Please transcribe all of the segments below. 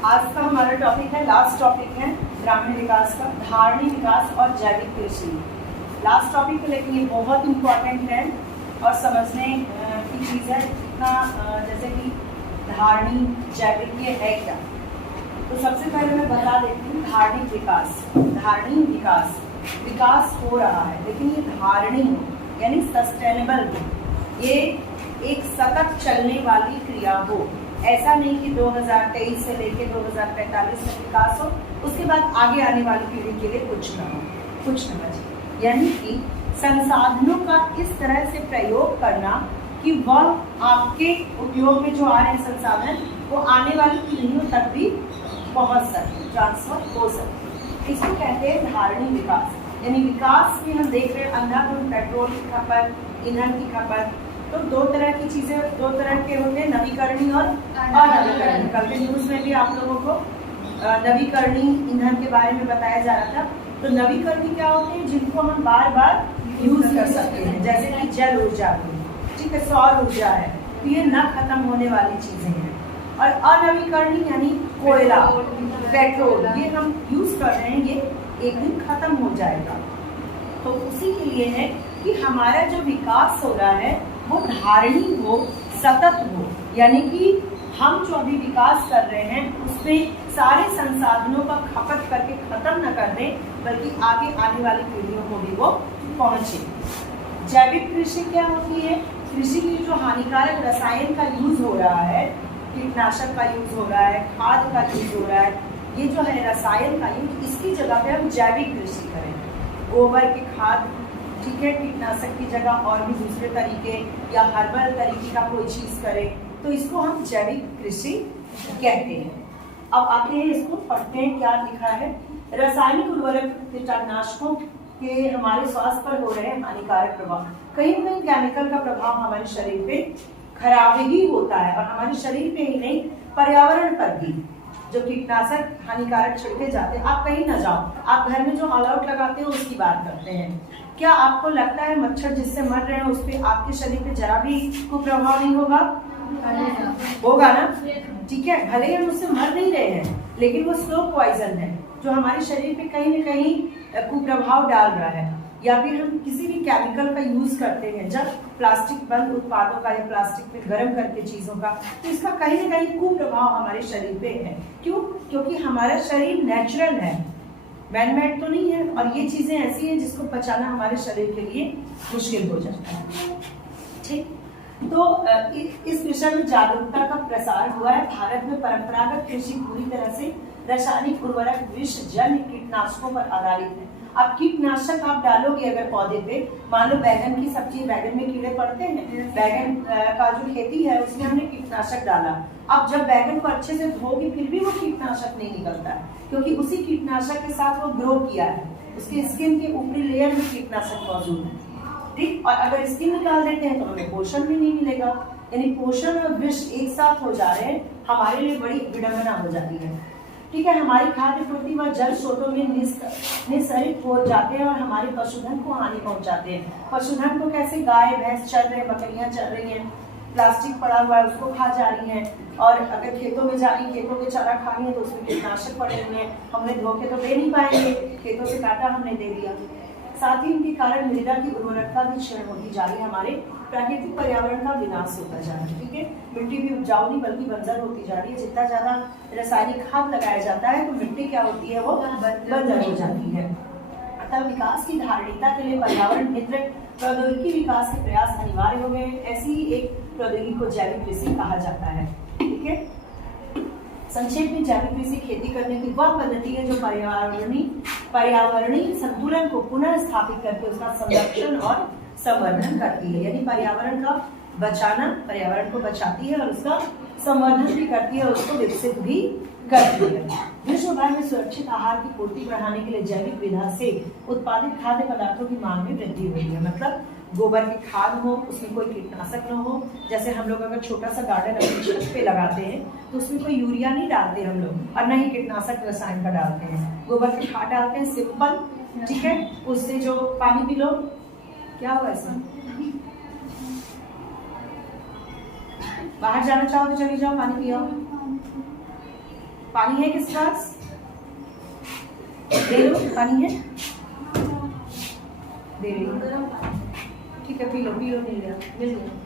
आज का हमारा टॉपिक है, लास्ट टॉपिक है ग्रामीण विकास का, धारणी विकास और जैविक कृषि। लास्ट टॉपिक है लेकिन ये बहुत इम्पोर्टेंट है और समझने की चीज़ है इतना, जैसे कि धारणी जैविक ये है क्या। तो सबसे पहले मैं बता देती हूँ धारणी विकास। धारणी विकास हो रहा है लेकिन ये धारणी हो यानी सस्टेनेबल हो, ये एक सतत चलने वाली क्रिया हो। ऐसा नहीं कि 2023 से लेकर 2045 तक विकास हो, उसके बाद आगे आने वाली पीढ़ी के लिए कुछ न बचे। यानी कि संसाधनों का इस तरह से प्रयोग करना कि वह आपके उपयोग में जो आ रहे हैं संसाधन वो आने वाली पीढ़ियों तक भी पहुंच सके, ट्रांसफर हो सके। इसको कहते हैं धारणी विकास। यानी विकास में हम देख रहे हैं अंधाधुंध पेट्रोल की खपत, ईंधन की खपत। तो दो तरह की चीजें, दो तरह के होते हैं, नवीकरणीय और अनवीकरणीय। कल के न्यूज में भी आप लोगों को नवीकरणीय ईंधन के बारे में बताया जा रहा था। तो नवीकरणीय क्या होते हैं, जिनको हम बार बार यूज कर सकते हैं, जैसे कि जल ऊर्जा भी, ठीक है, सौर ऊर्जा है, तो ये न खत्म होने वाली चीजें हैं। और अनवीकरणीय यानी कोयला, पेट्रोल, ये हम यूज कर रहे हैं, ये एक दिन खत्म हो जाएगा। तो उसी के लिए है कि हमारा जो विकास हो रहा है वो धारणी हो, सतत हो। यानी कि हम जो अभी विकास कर रहे हैं उसमें सारे संसाधनों का खपत करके खत्म न कर दें, बल्कि आगे आने वाली पीढ़ियों को भी वो पहुंचे। जैविक कृषि क्या होती है? कृषि की जो हानिकारक रसायन का यूज हो रहा है, कीटनाशक का यूज हो रहा है, खाद का यूज हो रहा है, ये जो है रसायन का यूज, इसकी जगह पे हम जैविक कृषि करें। गोबर की खाद, ठीक है, कीटनाशक की जगह और भी दूसरे तरीके या हर्बल तरीके का कोई चीज करें, तो इसको हम जैविक कृषि कहते हैं। अब आते हैं, इसको पढ़ते हैं क्या लिखा है। रासायनिक उर्वरक कीटनाशकों के हमारे स्वास्थ्य पर हो रहे हैं हानिकारक प्रभाव। कहीं ना कहीं केमिकल का प्रभाव हमारे शरीर पे खराब ही होता है, और हमारे शरीर पे ही नहीं, पर्यावरण पर भी। जो कीटनाशक हानिकारक छिड़के जाते हैं, आप कहीं ना जाओ, आप घर में जो ऑल आउट लगाते हो उसकी बात करते हैं। क्या आपको लगता है मच्छर जिससे मर रहे हैं उस पर आपके शरीर पे जरा भी कुप्रभाव नहीं होगा? होगा ना, ठीक है। भले ही हम उससे मर नहीं रहे हैं, लेकिन वो स्लो पॉइजन है जो हमारे शरीर पे कहीं न कहीं कुप्रभाव डाल रहा है। या फिर हम किसी भी केमिकल का यूज करते हैं, जब प्लास्टिक बंद उत्पादों का या प्लास्टिक पे गर्म करके चीजों का, तो इसका कहीं न कहीं कुप्रभाव हमारे शरीर पे है। क्यों? क्योंकि हमारा शरीर नेचुरल है, मैनमेड तो नहीं है, और ये चीजें ऐसी हैं जिसको पचाना हमारे शरीर के लिए मुश्किल हो जाता है। ठीक, तो इस विषय में जागरूकता का प्रसार हुआ है। भारत में परंपरागत कृषि पूरी तरह से रासायनिक उर्वरक, विष, जन्य कीटनाशकों पर आधारित है। अब कीटनाशक आप डालोगे अगर पौधे पे, मान लो बैगन की सब्जी, बैगन में कीड़े पड़ते हैं, बैगन का जो खेती है उसमें हमने कीटनाशक डाला। अब जब बैगन को अच्छे से धोगी फिर भी वो कीटनाशक नहीं निकलता है, क्योंकि उसी कीटनाशक के साथ वो ग्रो किया है, उसके स्किन के ऊपरी लेयर में कीटनाशक मौजूद है, ठीक। और अगर स्किन निकाल देते हैं तो हमें पोषण भी नहीं मिलेगा। यानी पोषण और विष एक साथ हो जा रहे हैं, हमारे लिए बड़ी विडंबना हो जाती है, ठीक है। हमारी खाद्य पूर्ति व जल स्रोतों में निस्सरित हो जाते हैं और हमारे पशुधन को हानि पहुंचाते हैं। पशुधन को कैसे? गाय भैंस चल रहे हैं, बकरियां चल रही हैं, प्लास्टिक पड़ा हुआ है उसको खा जा रही हैं, और अगर खेतों में जा रही है, खेतों के चारा खा रही है तो उसमें कीटनाशक पड़े हुए हैं, हमने धो के तो दे नहीं पाएंगे, खेतों से काटा हमने दे दिया। साथ ही इनके कारण मृदा की उर्वरकता भी क्षीण होती जा रही है, हमारे प्राकृतिक पर्यावरण का विनाश होता जा रहा है, ठीक है। मिट्टी भी उपजाऊ नहीं बल्कि बंजर होती जा रही है। जितना ज्यादा रासायनिक खाद लगाया जाता है तो मिट्टी क्या होती है, वो बंजर हो जाती है। अतः विकास की धारणीयता के लिए पर्यावरण मित्र प्रौद्योगिकी विकास के प्रयास अनिवार्य हो गए। ऐसी एक प्रौद्योगिकी को जैविक कृषि कहा जाता है, ठीक है। संक्षेप में जैविक कृषि खेती करने की वह पद्धति है जो पर्यावरणीय संतुलन को पुनः स्थापित करके उसका संरक्षण और संवर्धन करती है। यानी पर्यावरण का बचाना, पर्यावरण को बचाती है और उसका संवर्धन भी करती है और उसको विकसित भी करती है। विश्व भर में सुरक्षित आहार की पूर्ति बढ़ाने के लिए जैविक विधा से उत्पादित खाद्य पदार्थों की मांग में वृद्धि हुई है। मतलब गोबर की खाद हो, उसमें कोई कीटनाशक न हो। जैसे हम लोग अगर छोटा सा गार्डन अपनी छत पे लगाते हैं तो उसमें कोई यूरिया नहीं डालते हम लोग, और न ही कीटनाशक रसायन का डालते हैं, गोबर की खाद डालते हैं, सिंपल, ठीक है। उससे जो पानी पी लो, क्या हुआ इसमें? बाहर जाना चाहो तो चली जाओ, पानी पियो। पानी है किस पास? दे लो, पानी है, दे रही हूँ, ठीक है, पी लो, मिल गया।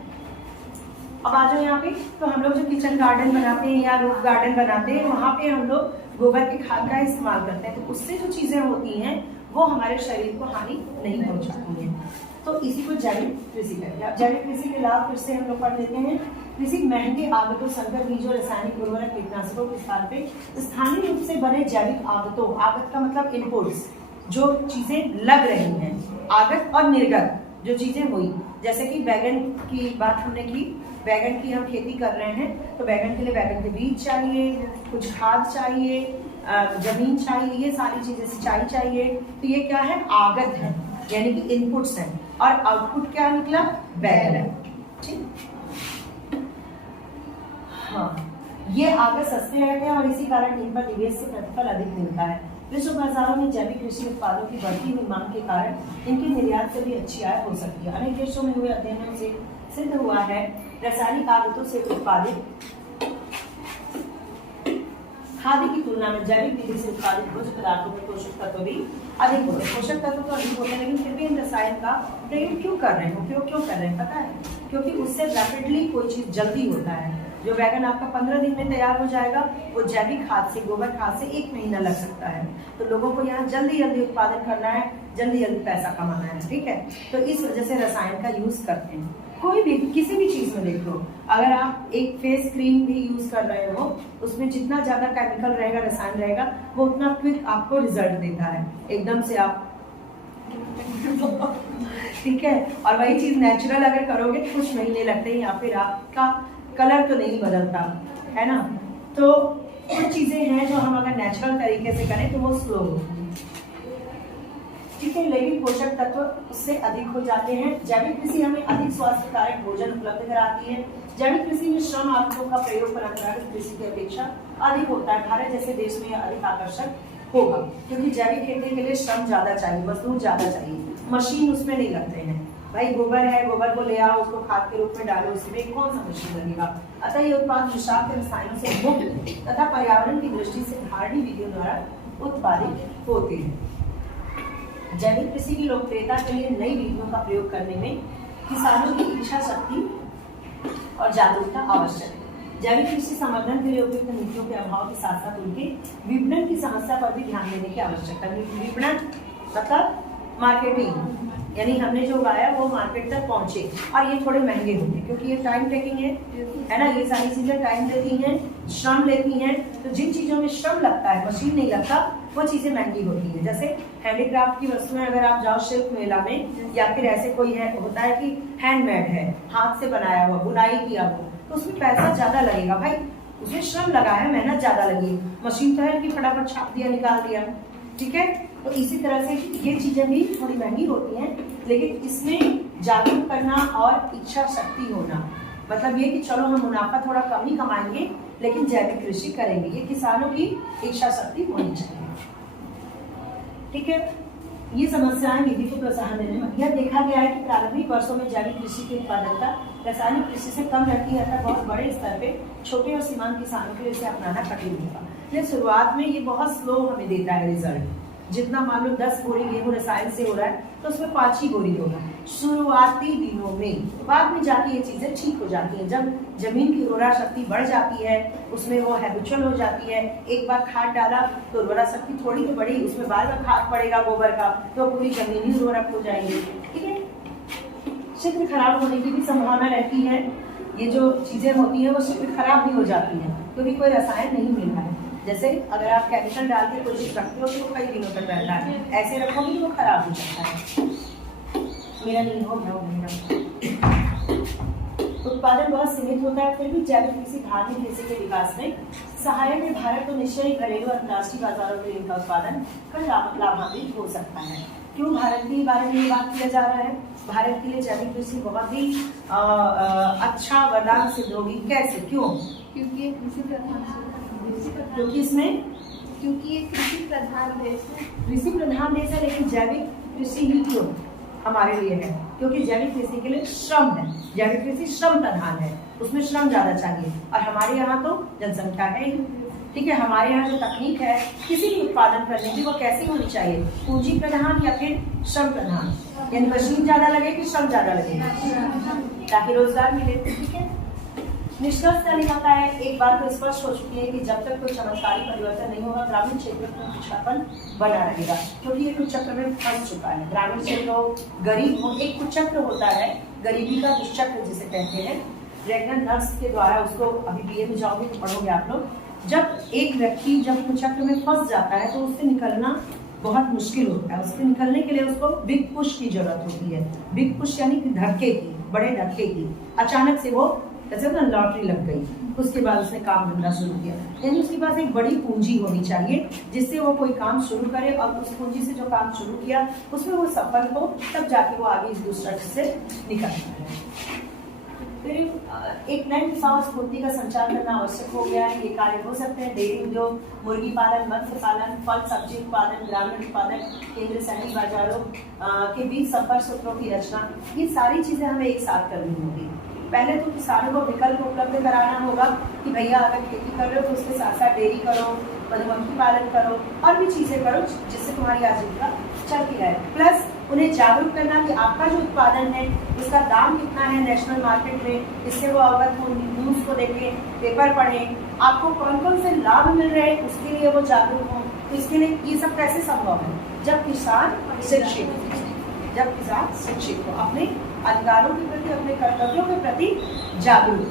अब आ जाओ यहाँ पे। तो हम लोग जो किचन गार्डन बनाते हैं या रूफ गार्डन बनाते हैं, वहाँ पे हम लोग गोबर की खाद का इस्तेमाल करते हैं। तो उससे जो चीजें होती हैं वो हमारे शरीर को हानि नहीं पहुंचाती हैं। तो इसी को जैविक कृषि कहते हैं। जैविक कृषि के लाभ फिर से हम लोग पढ़ लेते हैं। कृषि महंगे आगतों, संकर बीजों, रासायनिक उर्वरक, कीटनाशकों के स्थान पे स्थानीय रूप से बने जैविक आगतों, आगत का मतलब इनपुट्स, जो चीजें लग रही हैं, आगत और निर्गत जो चीजें हुई, जैसे कि बैगन की बात हमने की, बैगन की हम खेती कर रहे हैं तो बैगन के लिए बैगन के बीज चाहिए, कुछ खाद चाहिए, जमीन चाहिए, ये सारी चीजें, सिंचाई चाहिए। तो ये क्या है? आगत है, यानी कि इनपुट्स हैं। और आउटपुट क्या निकला? बैगन। ठीक, हाँ, ये आगत सस्ते रहते हैं और इसी कारण इन पर निवेश से प्रतिफल अधिक मिलता है। विश्व बाजारों में जैविक कृषि उत्पादों की बढ़ती हुई मांग के कारण इनके निर्यात से भी अच्छी आय हो सकती है। अनेक देशों में हुए अध्ययनों से सिद्ध हुआ है रासायनिक आगतों से उत्पादित खाद्य की तुलना में जैविक विधि से उत्पादित भोज्य पदार्थों में पोषक तत्व भी अधिक होते हैं। पोषक तत्व तो अधिक होते हैं, लेकिन फिर भी इन रसायन का प्रयोग क्यों कर रहे हैं, उपयोग क्यों कर रहे हैं पता है? क्योंकि उससे रैपिडली कोई चीज जल्दी होता है। जो बैगन आपका 15 दिन में तैयार हो जाएगा, वो जैविक खाद से, गोबर खाद से 1 महीना लग सकता है। तो लोगों को यहाँ जल्दी जल्दी उत्पादन करना है, जल्दी जल्दी पैसा कमाना है, ठीक है? तो इस वजह से रसायन का यूज करते हैं। कोई भी किसी भी चीज में देख लो, अगर आप एक फेस क्रीम भी यूज कर रहे हो, उसमें जितना ज्यादा केमिकल रहेगा, रसायन रहेगा, वो उतना क्विक आपको रिजल्ट देता है, एकदम से आप ठीक है। और वही चीज नेचुरल अगर करोगे तो कुछ महीने लगते हैं, या फिर आपका कलर तो नहीं बदलता है ना। तो कुछ चीजें हैं जो हम अगर नेचुरल तरीके से करें तो वो स्लो होती है, ठीक है, लेकिन पोषक तत्व उससे अधिक हो जाते हैं। जैविक कृषि हमें अधिक स्वास्थ्यकारक भोजन उपलब्ध कराती है। जैविक कृषि में श्रम आगतों का प्रयोग परंपरागत कृषि की अपेक्षा अधिक होता है। भारत जैसे देश में अधिक आकर्षक होगा, क्योंकि जैविक खेती के लिए श्रम ज्यादा चाहिए, मजदूर ज्यादा चाहिए, मशीन उसमें नहीं लगते हैं। भाई गोबर है, गोबर को ले आओ, उसको खाद के रूप में डालो, उसमें कौन सा मशीन लगेगा? अतः ये उत्पाद विषाक्त रसायनों से मुक्त तथा पर्यावरण की दृष्टि से धारणी विधियों द्वारा उत्पादित होते हैं। जैविक कृषि की लोकप्रियता के लिए नई विधियों का प्रयोग करने में किसानों की इच्छा शक्ति और जागरूकता आवश्यक है। जैविक कृषि संवर्धन के लिए उपयुक्त नीतियों के अभाव के साथ साथ उनके विपणन की समस्या पर भी ध्यान देने की आवश्यकता है। विपणन मतलब मार्केटिंग, यानी हमने जो उगाया वो मार्केट तक पहुंचे, और ये थोड़े महंगे होंगे क्योंकि ये टाइम टेकिंग है ना। ये सारी चीजें टाइम लेती हैं, श्रम लेती हैं। तो जिन चीजों में श्रम लगता है, मशीन नहीं लगता, वो चीजें महंगी होती है। जैसे हैंडीक्राफ्ट की वस्तुएं अगर आप जाओ शिल्प मेला में, या फिर ऐसे कोई है होता है कि हैंडमेड है, हाथ से बनाया हुआ, बुनाई किया हुआ, तो उसमें पैसा ज्यादा लगेगा भाई, उसमें श्रम लगा है, मेहनत ज्यादा लगी। मशीन तो है कि फटाफट छाप दिया, निकाल दिया, ठीक है। तो इसी तरह से ये चीजें भी थोड़ी महंगी होती हैं, लेकिन इसमें जागरूक करना और इच्छा शक्ति होना, मतलब ये कि चलो हम मुनाफा थोड़ा कम ही कमाएंगे लेकिन जैविक कृषि करेंगे, ये किसानों की इच्छा शक्ति होनी चाहिए, ठीक है। ये समस्याएं विधि को प्रोत्साहन देने में यह देखा गया है कि प्रारंभिक वर्षों में जैविक कृषि की उत्पादकता रासायनिक कृषि से कम रहती है, अतः बहुत बड़े स्तर पे छोटे और सीमांत किसानों के लिए इसे अपनाना कठिन होगा। ये शुरुआत में ये बहुत स्लो हमें देता है रिजल्ट। जितना मान लो 10 बोरी गेहूं रसायन से हो रहा है तो उसमें 5 ही बोरी होगा शुरुआती दिनों में। बाद में जाके ये चीजें ठीक हो जाती हैं, जब जमीन की उर्वरा शक्ति बढ़ जाती है, उसमें वो हैबिचुअल हो जाती है। एक बार खाद डाला तो उर्वरा शक्ति थोड़ी तो बढ़ी, उसमें बार बार खाद पड़ेगा गोबर का, तो पूरी जमीन ही उर्वरक हो जाएगी, ठीक है। शीघ्र खराब होने की भी संभावना रहती है। ये जो चीजें होती है वो शीघ्र खराब भी हो जाती है क्योंकि कोई रसायन नहीं मिल रहा है। जैसे अगर आप केमिकल डाल के कोई चीज रखते हो तो कई दिनों तक रहता है, ऐसे रखोगे तो वो खराब हो जाता है। मेरा नहीं हो गया। उत्पादन बहुत सीमित होता है, फिर भी जैविक कृषि धार्मिक कृषि के विकास में सहायक है। भारत तो निश्चय ही घरेलू और अंतर्राष्ट्रीय बाजारों में इनका उत्पादन कर लाभान्वित हो सकता है। क्यों भारत के बारे में ये बात किया जा रहा है? भारत के लिए जैविक कृषि बहुत ही अच्छा वरदान सिद्ध होगी। कैसे, क्यों? क्योंकि ये कृषि प्रधान क्योंकि ये कृषि प्रधान देश है। कृषि प्रधान देश है, लेकिन जैविक कृषि ही क्यों हमारे लिए है? क्योंकि जैविक कृषि के लिए श्रम है। जैविक कृषि श्रम प्रधान है, उसमें श्रम ज्यादा चाहिए, और हमारे यहाँ तो जनसंख्या है, ठीक है, हमारे यहाँ जो तकनीक है किसी भी उत्पादन करने की, वो कैसी होनी चाहिए, पूंजी प्रधान या फिर श्रम प्रधान, यानी मशीन ज्यादा लगे कि श्रम ज्यादा लगे, ताकि रोजगार मिले। ठीक है, निष्कर्ष निकलता है, एक बात तो स्पष्ट हो चुकी है कि जब तक कोई चमत्कारी परिवर्तन नहीं होगा ग्रामीण क्षेत्र में पिछड़ापन बना रहेगा, क्योंकि ये कुचक्र में फंस चुका है। ग्रामीण क्षेत्र हो, गरीब हो, एक कुचक्र होता है, गरीबी का दुष्चक्र जिसे कहते हैं। रेगनर नर्स के द्वारा उसको, अभी बीए में जाओगे तो पढ़ोगे आप लोग, जब एक व्यक्ति जब कुचक्र में फंस जाता है तो उससे निकलना बहुत मुश्किल होता है। उससे निकलने के लिए उसको बिग पुश की जरूरत होती है। बिग पुश यानी कि धक्के की, बड़े धक्के की। अचानक से वो जैसे ना लॉटरी लग गई, उसके बाद उसने काम धंधा शुरू किया, यानी उसके पास एक बड़ी पूंजी होनी चाहिए जिससे वो कोई काम शुरू करे, और उस पूंजी से जो काम शुरू किया उसमें वो सफल हो, तब जाके वो आगे इस दूसरा से निकलता है। फिर एक नए किसान स्फूर्ति का संचार करना आवश्यक हो गया है। ये कार्य हो सकते हैं डेयरी उद्योग, मुर्गी पालन, मत्स्य पालन, फल सब्जी उत्पादन, ग्रामीण उत्पादन, केंद्र शहरी बाजारों के बीच संपर्क सूत्रों की रचना, ये सारी चीजें हमें एक साथ करनी होगी। पहले तो किसानों को विकल्प उपलब्ध कराना होगा कि भैया अगर खेती कर रहे हो तो उसके साथ साथ डेयरी करो, मधुमक्खी पालन करो, और भी चीजें करो जिससे तुम्हारी आजीविका चलती रहे। प्लस उन्हें जागरूक करना कि आपका जो उत्पादन है उसका दाम कितना है नेशनल मार्केट में, इससे वो अवगत हो, न्यूज को देखें, पेपर पढ़ें, आपको कौन कौन से लाभ मिल रहे हैं उसके लिए वो जागरूक हो। तो इसके लिए ये सब कैसे संभव है, जब किसान शिक्षित हो, अपने अधिकारों के प्रति, अपने कर्तव्यों के प्रति जागरूक।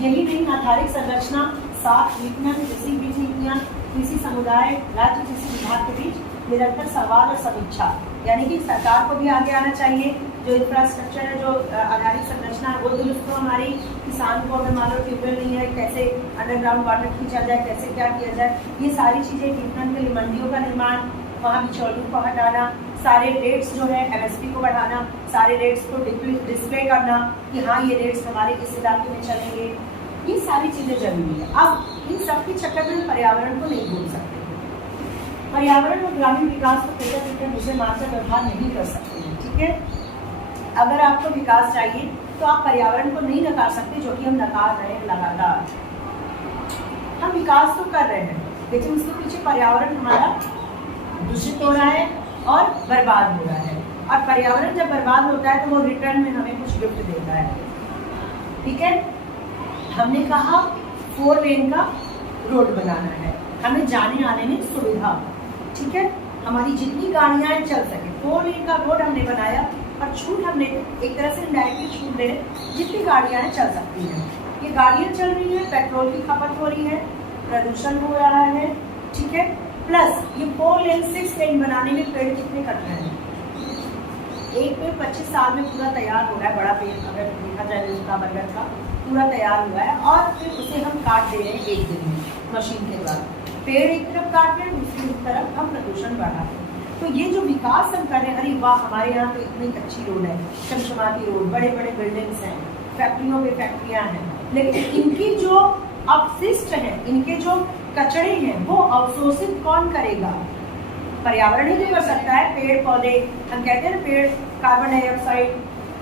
यही नहीं, आधारिक संरचना, साथ विपणन, कृषि नीतियां, कृषि समुदाय, राज्य कृषि विभाग के बीच निरंतर संवाद और समीक्षा, यानी कि सरकार को भी आगे आना चाहिए। जो इंफ्रास्ट्रक्चर है, जो आधारिक संरचना है, वो दुरुस्त हो हमारी। किसान को अगर मान लो ट्यूबवेल नहीं है, कैसे अंडरग्राउंड वाटर खींचा जाए, कैसे क्या किया जाए, ये सारी चीजें। विपणन के लिए मंडियों का निर्माण, वहाँ बिचौलियों को हटाना, सारे रेट्स जो है एमएसपी को बढ़ाना, सारे रेट्स को डिस्प्ले करना कि हाँ ये रेट्स हमारे इस इलाके में चलेंगे, ये सारी चीजें जरूरी है। अब इन सब के चक्कर में पर्यावरण को नहीं भूल सकते। पर्यावरण और ग्रामीण विकास को पृथक दूसरे मानकर व्यवहार नहीं कर सकते हैं। ठीक है, अगर आपको विकास चाहिए तो आप पर्यावरण को नहीं नकार सकते, जो कि हम नकार रहे हैं लगातार। हम विकास तो कर रहे हैं लेकिन उसके पीछे पर्यावरण हमारा दूषित हो रहा है और बर्बाद हो रहा है, और पर्यावरण जब बर्बाद होता है तो वो रिटर्न में हमें कुछ गिफ्ट देता है। ठीक है, हमने कहा 4 लेन का रोड बनाना है, हमें जाने आने में सुविधा। ठीक है, हमारी जितनी गाड़ियां चल सके, 4 लेन का रोड हमने बनाया, और छूट हमने एक तरह से इनडायरेक्टली छूट दे, जितनी गाड़ियां चल सकती हैं। ये गाड़ियां चल रही हैं, पेट्रोल की खपत हो रही है, प्रदूषण हो रहा है। ठीक है, प्लस ये 4 लेन 6 लेन बनाने में पेड़ कितने कट रहे हैं। एक पेड़ 25 साल में पूरा तैयार हो रहा है, बड़ा पेड़ अगर देखा जाए उसका बरगद का पूरा तैयार हुआ है, और फिर उसे हम काट दे रहे हैं एक दिन में मशीन के द्वारा। पेड़ एक तरफ काट रहे हैं, दूसरी तरफ हम प्रदूषण बढ़ा रहे हैं। तो ये जो विकास हम कर रहे हैं, अरे वाह हमारे यहाँ तो इतनी अच्छी रोड है, चमचमाती रोड, बड़े बड़े बिल्डिंग्स हैं, फैक्ट्रियों पे फैक्ट्रियाँ हैं, लेकिन इनकी जो अपशिष्ट हैं, इनके जो कचरे हैं, वो अवशोषित कौन करेगा? पर्यावरण ही नहीं कर सकता है। पेड़ पौधे, हम कहते हैं पेड़ कार्बन डाइऑक्साइड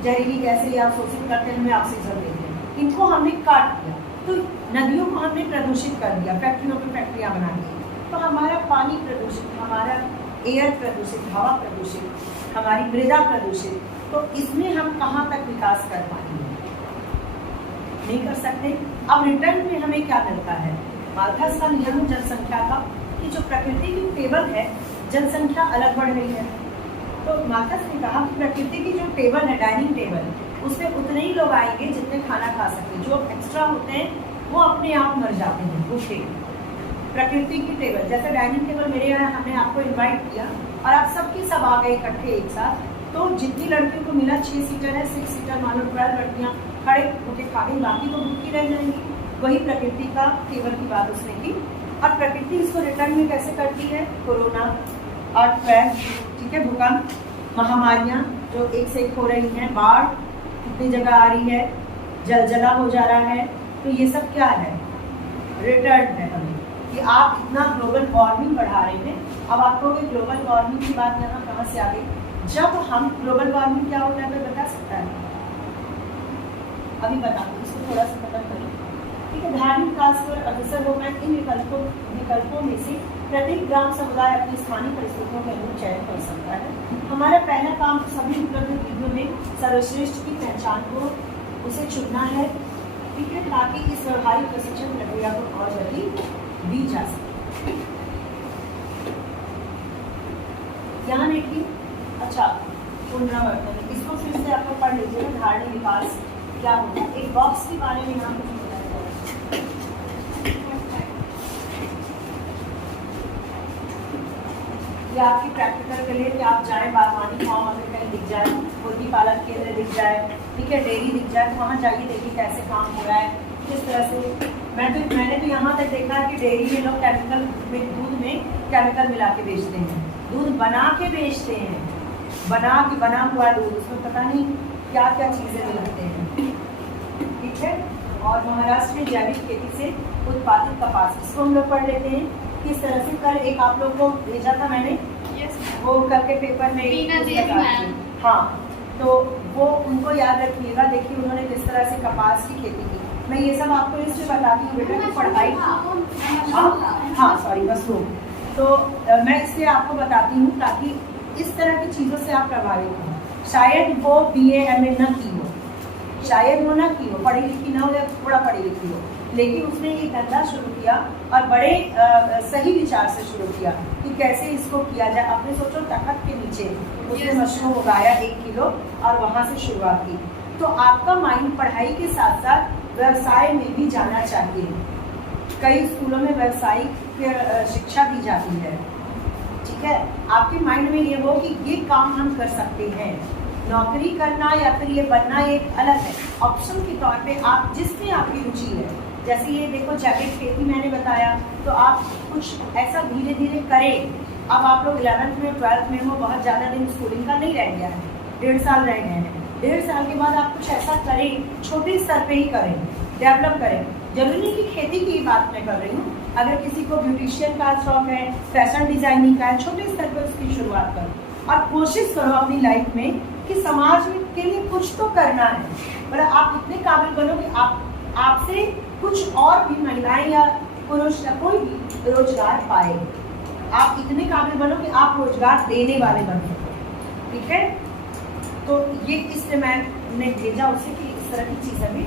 जहरीली गैसें अवशोषित करते हैं, हमें ऑक्सीजन देते हैं, इनको हमने काट दिया, तो नदियों को हमने प्रदूषित कर दिया, फैक्ट्रियों पे फैक्ट्रियाँ बना दी, तो हमारा पानी प्रदूषित, हमारा एयर प्रदूषित, हवा प्रदूषित, हमारी मृदा प्रदूषित। तो इसमें हम कहाँ तक विकास कर पाएंगे? नहीं कर सकते। अब रिटर्न में हमें क्या मिलता है? माल्थस का नियम जनसंख्या का, कि जो प्रकृति की टेबल है, जनसंख्या अलग बढ़ रही है, तो माल्थस ने कहा कि प्रकृति की जो टेबल है, डाइनिंग टेबल, उसमें उतने ही लोग आएंगे जितने खाना खा सके, जो एक्स्ट्रा होते हैं वो अपने आप मर जाते हैं भूखे। प्रकृति की टेबल, जैसे डाइनिंग टेबल मेरे यहाँ हमने आपको इनवाइट किया और आप सबकी सब आ गए इकट्ठे एक साथ, तो जितनी लड़कियों को मिला 6 सीटर है, 6 सीटर मान लो 12 लड़कियाँ खड़े होके खा गई, बाकी तो भूखी रह जाएंगी। वही प्रकृति का टेबल की बात उसने की, और प्रकृति इसको रिटर्न में कैसे करती है? कोरोना, अर्थक्वेक, ठीक है, भूकंप, महामारियाँ जो एक से एक हो रही हैं, बाढ़ कितनी जगह आ रही है, जलजला हो जा रहा है, तो ये सब क्या है? रिटर्न है हमें, कि आप इतना ग्लोबल वार्मिंग बढ़ा रहे हैं। अब आप कहोगे ग्लोबल वार्मिंग की बात यहाँ कहाँ से आ गई? जब हम ग्लोबल वार्मिंग क्या होता है कोई बता सकता है? अभी बता दो, इसको थोड़ा सा खत्म करें। है, धार्मिक विकास पर अग्रसर होकर इन विकल्पों में से प्रत्येक ग्राम समुदाय अपनी स्थानीय परिस्थितियों के अनुरूप चयन कर सकता है। हमारा पहला काम सभी उपलब्ध विधियों में सर्वश्रेष्ठ की पहचान को उसे चुनना है, ठीक है, ताकि इस व्यवहारिक प्रशिक्षण प्रक्रिया को और जल्दी दी जा सके। यहाँ देखिए, अच्छा पुनरावर्तन, इसको फिर से आप लोग पढ़ लीजिएगा। धारणीय विकास क्या होता है, एक बॉक्स के बारे में यहाँ कुछ बताया जाए। ये आपकी प्रैक्टिकल के लिए कि आप जाएं, बागवानी फार्म अगर कहीं दिख जाए, मुर्गी पालन केंद्र दिख जाए, ठीक है, डेयरी दिख जाए, तो वहाँ जाइए, देखिए कैसे काम हो रहा है, किस तरह से। मैंने तो यहाँ तक देखा है कि डेयरी में लोग केमिकल में, दूध में केमिकल मिला के बेचते हैं, दूध बना के बेचते हैं, बना हुआ दूध, उसमें पता नहीं क्या क्या चीज़ें मिलाते हैं, ठीक है। और महाराष्ट्र में जैविक खेती से उत्पादित कपास, इसको हम लोग पढ़ लेते हैं किस तरह से। कल एक आप लोग को भेजा था मैंने, वो करके पेपर में, हाँ, तो वो उनको याद रखिएगा। देखिए उन्होंने किस तरह से कपास की खेती की। मैं ये सब आपको इसलिए बताती हूँ बेटा कि पढ़ाई, हाँ सॉरी मशरूम, तो मैं इसलिए आपको बताती हूँ ताकि इस तरह की चीज़ों से आप प्रभावित हो। शायद वो BA MA न की हो, शायद वो ना की हो, पढ़ी लिखी ना हो या थोड़ा पढ़ी लिखी हो, लेकिन उसने ये धंधा शुरू किया और बड़े सही विचार से शुरू किया कि कैसे इसको किया जाए। अपने सोचो तखत के नीचे उसने मशरूम उगाया 1 किलो और वहाँ से शुरुआत की। तो आपका माइंड पढ़ाई के साथ साथ व्यवसाय में भी जाना चाहिए। कई स्कूलों में व्यावसायिक शिक्षा दी जाती है, ठीक है। आपके माइंड में ये हो कि ये काम हम कर सकते हैं, नौकरी करना या फिर ये बनना एक अलग है, ऑप्शन के तौर पे आप जिसमें आपकी रुचि है। जैसे ये देखो जैविक खेती मैंने बताया, तो आप कुछ ऐसा धीरे धीरे करें। अब आप लोग 11th में 12th में हो, बहुत ज़्यादा दिन स्कूलिंग का नहीं रह गया है, 1.5 साल रह गए हैं। 1.5 साल के बाद आप कुछ ऐसा करें, छोटे स्तर पे ही करें, डेवलप करें। जरूरी नहीं कि खेती की बात मैं कर रही हूँ, अगर किसी को ब्यूटिशियन का शौक है, फैशन डिजाइनिंग का है, छोटे स्तर पर उसकी शुरुआत करो और कोशिश करो अपनी लाइफ में कि समाज के लिए कुछ तो करना है। मतलब आप इतने काबिल बनो कि आपसे कुछ और भी महिलाएं या पुरुष या कोई भी रोजगार पाए। आप इतने काबिल बनो कि आप रोजगार देने वाले बन सको, ठीक है। तो ये इससे मैंने भेजा उसे कि इस तरह की चीज़ें भी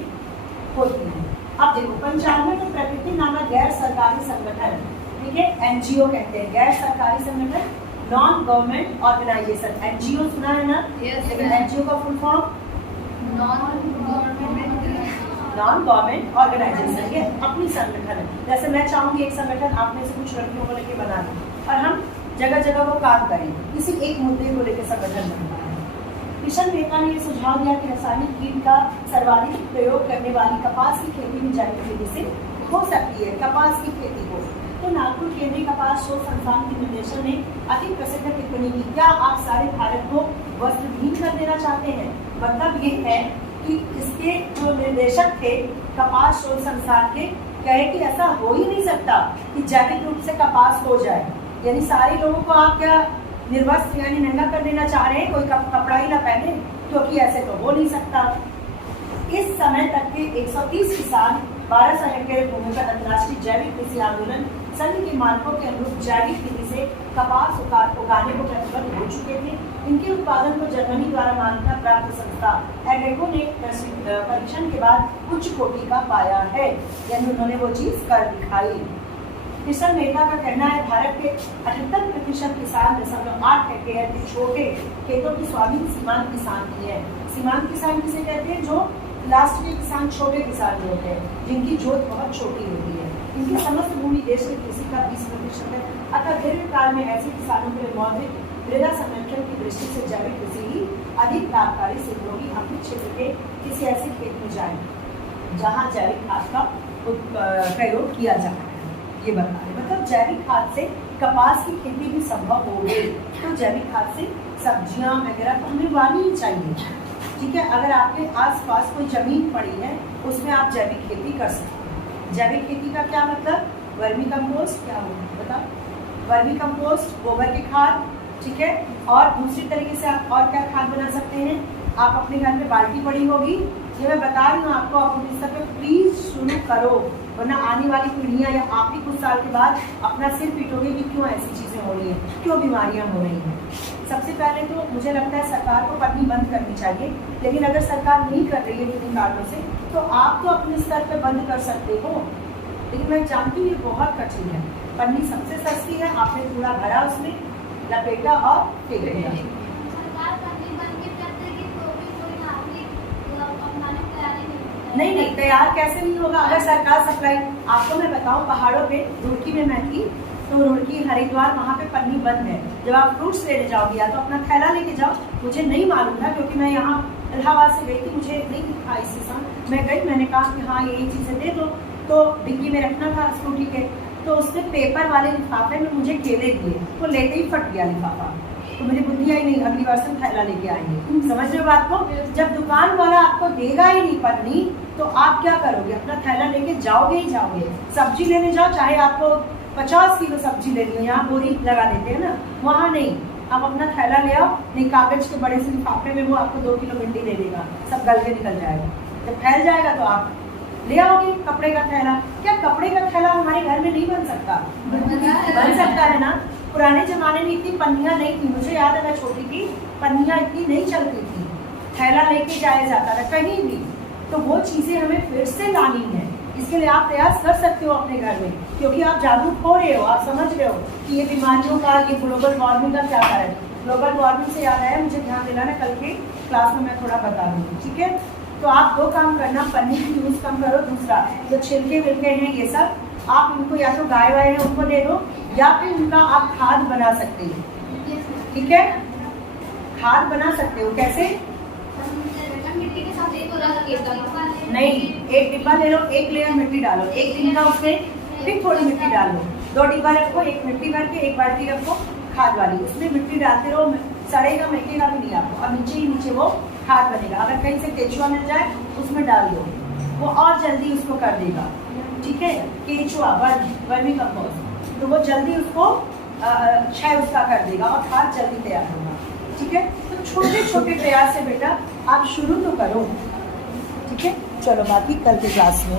होती हैं। अब देखो 95 में प्रकृति नामक गैर सरकारी संगठन, ठीक है, NGO कहते हैं, गैर सरकारी संगठन, नॉन गवर्नमेंट ऑर्गेनाइजेशन। NGO सुना है ना? लेकिन NGO का full form non government organisation, ये अपनी संगठन है। जैसे मैं चाहूँगी एक संगठन आप में से कुछ लड़कियों को लेकर बना दें और हम जगह जगह वो काम करें, किसी एक मुद्दे को लेकर संगठन बना। किशन मेहता ने ये सुझाव दिया कि रासायनिक कीट का सर्वाधिक प्रयोग करने वाली कपास की खेती भी जैविक खेती से हो सकती है। कपास की खेती हो तो नागपुर केंद्रीय कपास शोध संस्थान के निदेशक ने अति प्रसिद्ध टिप्पणी की, क्या आप सारे भारत को वस्त्रहीन कर देना चाहते हैं? मतलब ये है कि इसके जो निर्देशक थे कपास शोध संस्थान के, कहे कि ऐसा हो ही नहीं सकता कि जैविक रूप से कपास हो जाए, यानी सारे लोगों को आप क्या निर्वस्त्र यानी नंगा कर देना चाह रहे हैं, कोई कपड़ा ही ना पहने, क्योंकि ऐसे तो हो नहीं सकता। इस समय तक के 130 किसान 1200 हेक्टेयर भूमि पर अंतर्राष्ट्रीय जैविक कृषि आंदोलन संघ के मानकों के अनुरूप जैविक खेती से कपास उगाने को प्रतिबद्ध हो चुके थे। इनके उत्पादन को जर्मनी द्वारा मान्यता प्राप्त संस्था एग्रेको ने परीक्षण के बाद उच्च कोटि का पाया है, यानी उन्होंने वो चीज कर दिखाई। किशन मेहता का कहना है भारत के 78% किसान 0.8 हेक्टेयर के छोटे खेतों की स्वामी सीमांत किसान की है। सीमांत किसान किसे कहते हैं? जो लास्ट के किसान, छोटे किसान जो होते हैं, जिनकी जोत बहुत छोटी होती है। इनकी समस्त भूमि देश के कृषि का 20% है। अतः दीर्घकाल में ऐसे किसानों के लिए मौद्रिक मृदा संरक्षण की दृष्टि से जैविक कृषि ही अधिक लाभकारी सिद्ध होगी। अपने क्षेत्र के किसी ऐसे खेत में जाए जहाँ जैविक खाद का प्रयोग किया जा रहा है, ये बता रहे। मतलब जैविक खाद से कपास की खेती भी संभव हो गई, तो जैविक खाद से सब्जियां वगैरह तो हमें उगानी ही चाहिए, ठीक है। अगर आपके आसपास कोई जमीन पड़ी है उसमें आप जैविक खेती कर सकते हैं। जैविक खेती का क्या मतलब? वर्मी कंपोस्ट क्या होगा बताओ? वर्मी कंपोस्ट, गोबर की खाद, ठीक है। और दूसरी तरीके से आप और क्या खाद बना सकते हैं? आप अपने घर में बाल्टी पड़ी होगी, ये मैं बता रही हूँ आपको, आप अपने स्तर पे प्लीज शुरू करो, वरना आने वाली पीढ़ियाँ या आप ही कुछ साल के बाद अपना सिर पीटोगे कि क्यों ऐसी चीज़ें हो रही हैं, क्यों बीमारियाँ हो रही हैं। सबसे पहले तो मुझे लगता है सरकार को पन्नी बंद करनी चाहिए, लेकिन अगर सरकार नहीं कर रही है किन्हीं कारणों से, तो आप तो अपने स्तर पे बंद कर सकते हो, लेकिन मैं जानती हूँ ये बहुत कठिन है। पन्नी सबसे सस्ती है, आपने कूड़ा भरा उसमें, लपेटा और फेंक दिया। नहीं, तैयार कैसे नहीं होगा अगर सरकार सप्लाई, आपको मैं बताऊं, पहाड़ों पे रुड़की में मैं थी, तो रुड़की हरिद्वार वहाँ पे पन्नी बंद है। जब आप फ्रूट्स लेने जाओगे या तो अपना थैला लेके जाओ, मुझे नहीं मालूम था क्योंकि मैं यहाँ इलाहाबाद से गई थी, मुझे नहीं था इसी साल। मैं गई, मैंने कहा कि हाँ यही चीज़ें दे दो, तो डिग्गी में रखना था स्कूटी के, तो उसने पेपर वाले लिफाफे में मुझे केले दिए, तो लेते ही फट गया लिफाफा। तो मेरी बुद्धि आई नहीं, अगली बार से थैला लेके आएंगे। समझ रहे हो बात को? जब दुकान वाला आपको देगा ही नहीं पन्नी, तो आप क्या करोगे? अपना थैला लेके जाओगे ही जाओगे। सब्जी लेने जाओ, चाहे आपको 50 किलो सब्जी लेनी हो, यहाँ बोरी लगा देते हैं ना, वहाँ नहीं, आप अपना थैला ले आओ। नहीं, कागज के बड़े से लिफाफे में वो आपको 2 किलो भिंडी दे देगा, सब गल के निकल जाएगा। जब फैल जाएगा तो आप ले आओगे कपड़े का थैला। क्या कपड़े का थैला हमारे घर में नहीं बन सकता? बन सकता है ना। पुराने जमाने में इतनी पन्नियाँ नहीं थी, मुझे याद है मैं छोटी थी, पन्नियाँ इतनी नहीं चलती थी, थैला लेके जाया जाता था कहीं भी। तो वो चीज़ें हमें फिर से लानी है, इसके लिए आप प्रयास कर सकते हो अपने घर में, क्योंकि आप जागरूक हो रहे हो, आप समझ रहे हो कि ये बीमारियों का, ये ग्लोबल वार्मिंग का क्या कारण है। ग्लोबल वार्मिंग से याद आया, मुझे ध्यान दिलाना, कल के क्लास में मैं थोड़ा बता दूँगी, ठीक है। तो आप 2 काम करना, पन्नी की यूज़ कम करो, दूसरा जो छिलके विलके हैं ये सब आप इनको या तो गाय वाय है उनको दे दो, या फिर उनका आप खाद बना सकते हो, ठीक है। खाद बना सकते हो, कैसे? नहीं, एक डिब्बा ले लो, 1 लेयर मिट्टी डालो, 1 दिन का उसमें फिर थोड़ी मिट्टी डालो, 2 डिब्बा रखो, 1 मिट्टी भर के 1 बाल्टी रखो खाद वाली, उसमें मिट्टी डालते रहो, सड़ेगा महकेगा भी नहीं आपको, और नीचे ही नीचे वो खाद बनेगा। अगर कहीं से केचुआ मिल जाए उसमें डाल दो, वो और जल्दी उसको कर देगा, ठीक है। केचुआ, वर्मी कंपोस्ट, तो वो जल्दी उसको क्षय उसका कर देगा और खाद जल्दी तैयार होगा, ठीक है। तो छोटे छोटे प्रयास से बेटा आप शुरू तो करो, ठीक है। चलो बाकी कल के क्लास में